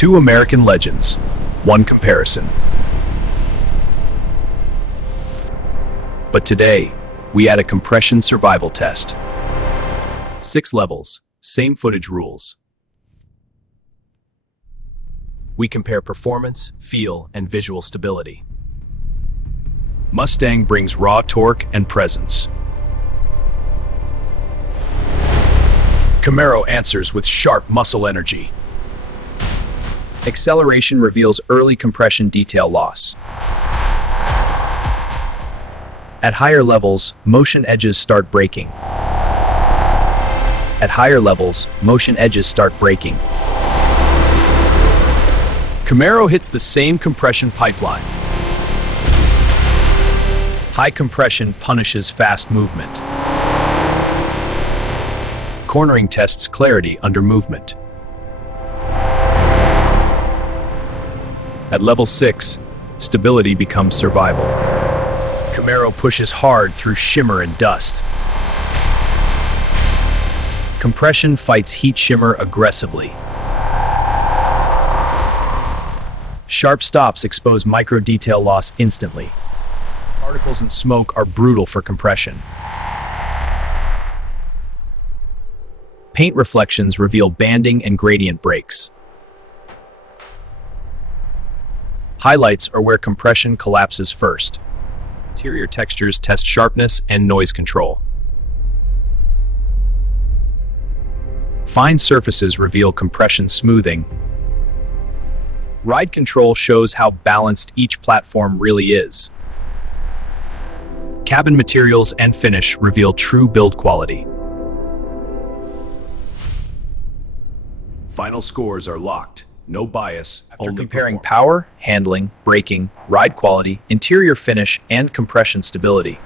Two American legends, one comparison. But today, we add a compression survival test. 6 levels, same footage rules. We compare performance, feel, and visual stability. Mustang brings raw torque and presence. Camaro answers with sharp muscle energy. Acceleration reveals early compression detail loss. At higher levels, motion edges start breaking. At higher levels, motion edges start breaking. Camaro hits the same compression pipeline. High compression punishes fast movement. Cornering tests clarity under movement. At level 6, stability becomes survival. Camaro pushes hard through shimmer and dust. Compression fights heat shimmer aggressively. Sharp stops expose micro detail loss instantly. Particles and smoke are brutal for compression. Paint reflections reveal banding and gradient breaks. Highlights are where compression collapses first. Interior textures test sharpness and noise control. Fine surfaces reveal compression smoothing. Ride control shows how balanced each platform really is. Cabin materials and finish reveal true build quality. Final scores are locked. No bias. After comparing power, handling, braking, ride quality, interior finish, and compression stability,